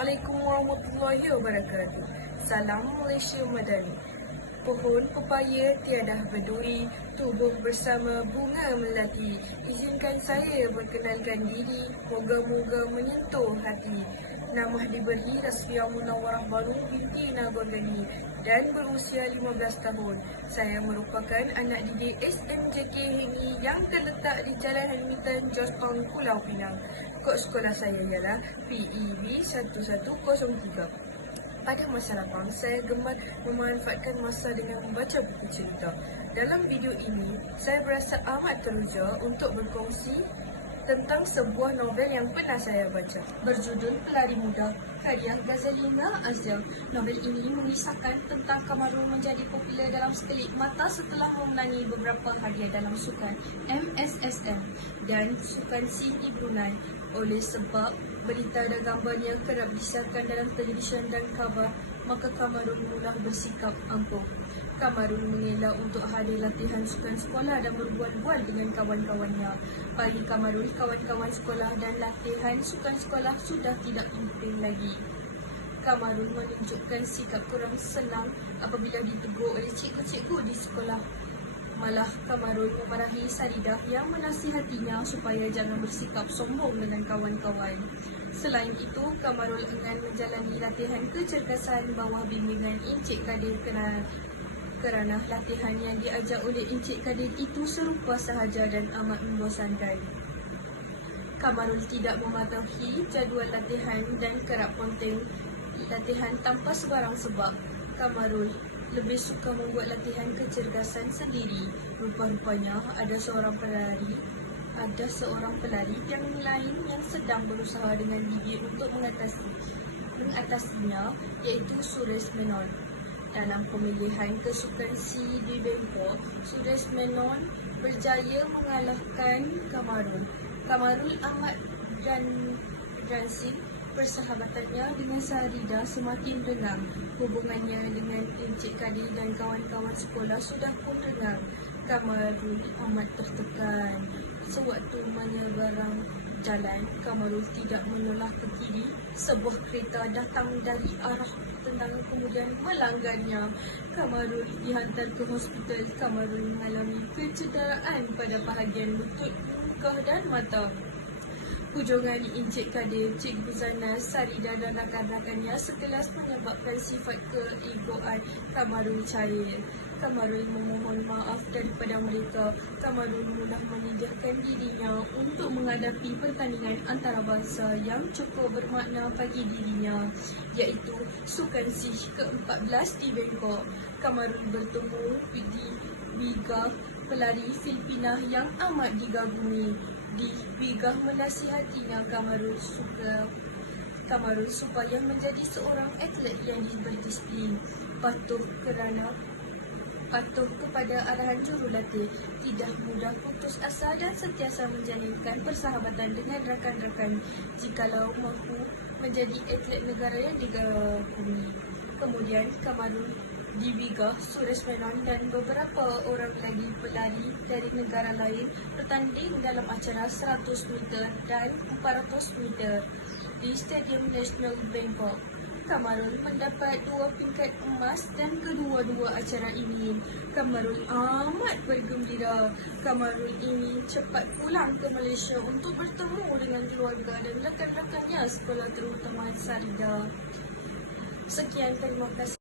Assalamualaikum warahmatullahi wabarakatuh. Salam Malaysia Madani. Pohon pepaya tiada berduri, tubuh bersama bunga melati. Izinkan saya berkenalkan diri, moga-moga menyentuh hati. Nama diberi Rasfia Munawarah Baru binti Nagondani dan berusia 15 tahun. Saya merupakan anak didik SMJK HMI yang terletak di Jalan Hamilton, Georgetown, Pulau Pinang. Kod sekolah saya ialah PEB 1103. Pada masa lapang, saya gemar memanfaatkan masa dengan membaca buku cerita. Dalam video ini, saya berasa amat teruja untuk berkongsi tentang sebuah novel yang pernah saya baca. Berjudul Pelari Muda, karya Ghazalina Azam. Novel ini mengisahkan tentang Kamarul menjadi popular dalam sekelip mata setelah memenangi beberapa hadiah dalam sukan MSSM dan sukan Sini Brunei. Oleh sebab berita dan gambarnya kerap disiarkan dalam televisyen dan khabar, maka Kamarul mula bersikap ampuh. Kamarul mengelak untuk hadir latihan sukan sekolah dan berbual-bual dengan kawan-kawannya. Bagi Kamarul, kawan-kawan sekolah dan latihan sukan sekolah sudah tidak penting lagi. Kamarul menunjukkan sikap kurang senang apabila ditegur oleh cikgu-cikgu di sekolah. Malah Kamarul memarahi Saridah yang menasihatinya supaya jangan bersikap sombong dengan kawan-kawan. Selain itu, Kamarul enggan menjalani latihan kecergasan bawah bimbingan Encik Kadir kerana kerana latihan yang diajar oleh Encik Kadir itu serupa sahaja dan amat membosankan. Kamarul tidak mematuhi jadual latihan dan kerap ponteng latihan tanpa sebarang sebab. Kamarul lebih suka membuat latihan kecergasan sendiri. Rupa-rupanya ada seorang pelari ada seorang pelari yang lain yang sedang berusaha dengan gigit untuk mengatasi mengatasinya iaitu Suresh Menon. Dalam pemilihan kesukan di Bangkok, Suresh Menon berjaya mengalahkan Kamarul. Kamarul amat dan Ransip persahabatannya dengan Sarida semakin renang. Hubungannya dengan Encik Kadir dan kawan-kawan sekolah sudah pun renang. Kamarul amat tertekan. Sewaktu menyeberang jalan, Kamarul tidak menoleh ke kiri. Sebuah kereta datang dari arah tendangan kemudian melanggarnya. Kamarul dihantar ke hospital. Kamarul mengalami kecederaan pada bahagian lutut, muka dan mata. Kunjungan Encik Kadir, Cikgu Zanas, Sarida dan rakan-rakannya sekelas menyebabkan sifat keegoan Kamarul cair. Kamarul memohon maaf daripada mereka. Kamarul mula menyediakan dirinya untuk menghadapi pertandingan antarabangsa yang cukup bermakna bagi dirinya, iaitu Sukan SIH ke-14 di Bangkok. Kamarul bertemu di Biga pelari Filipina yang amat digagumi di Bigah menasihatinya Kamarul suka Kamarul supaya menjadi seorang atlet yang berdisiplin, patuh kerana patuh kepada arahan jurulatih, tidak mudah putus asa dan sentiasa menjalinkan persahabatan dengan rakan-rakan jikalau mampu menjadi atlet negara yang digagumi. Kemudian Kamarul di Bigah, Suresh Menon dan beberapa orang lagi pelari dari negara lain bertanding dalam acara 100 meter dan 400 meter di Stadium National Bangkok. Kamarul mendapat dua peringkat emas dan kedua-dua acara ini. Kamarul amat bergembira. Kamarul ini cepat pulang ke Malaysia untuk bertemu dengan keluarga dan rakan-rakannya sekolah terutama Sarida. Sekian, terima kasih.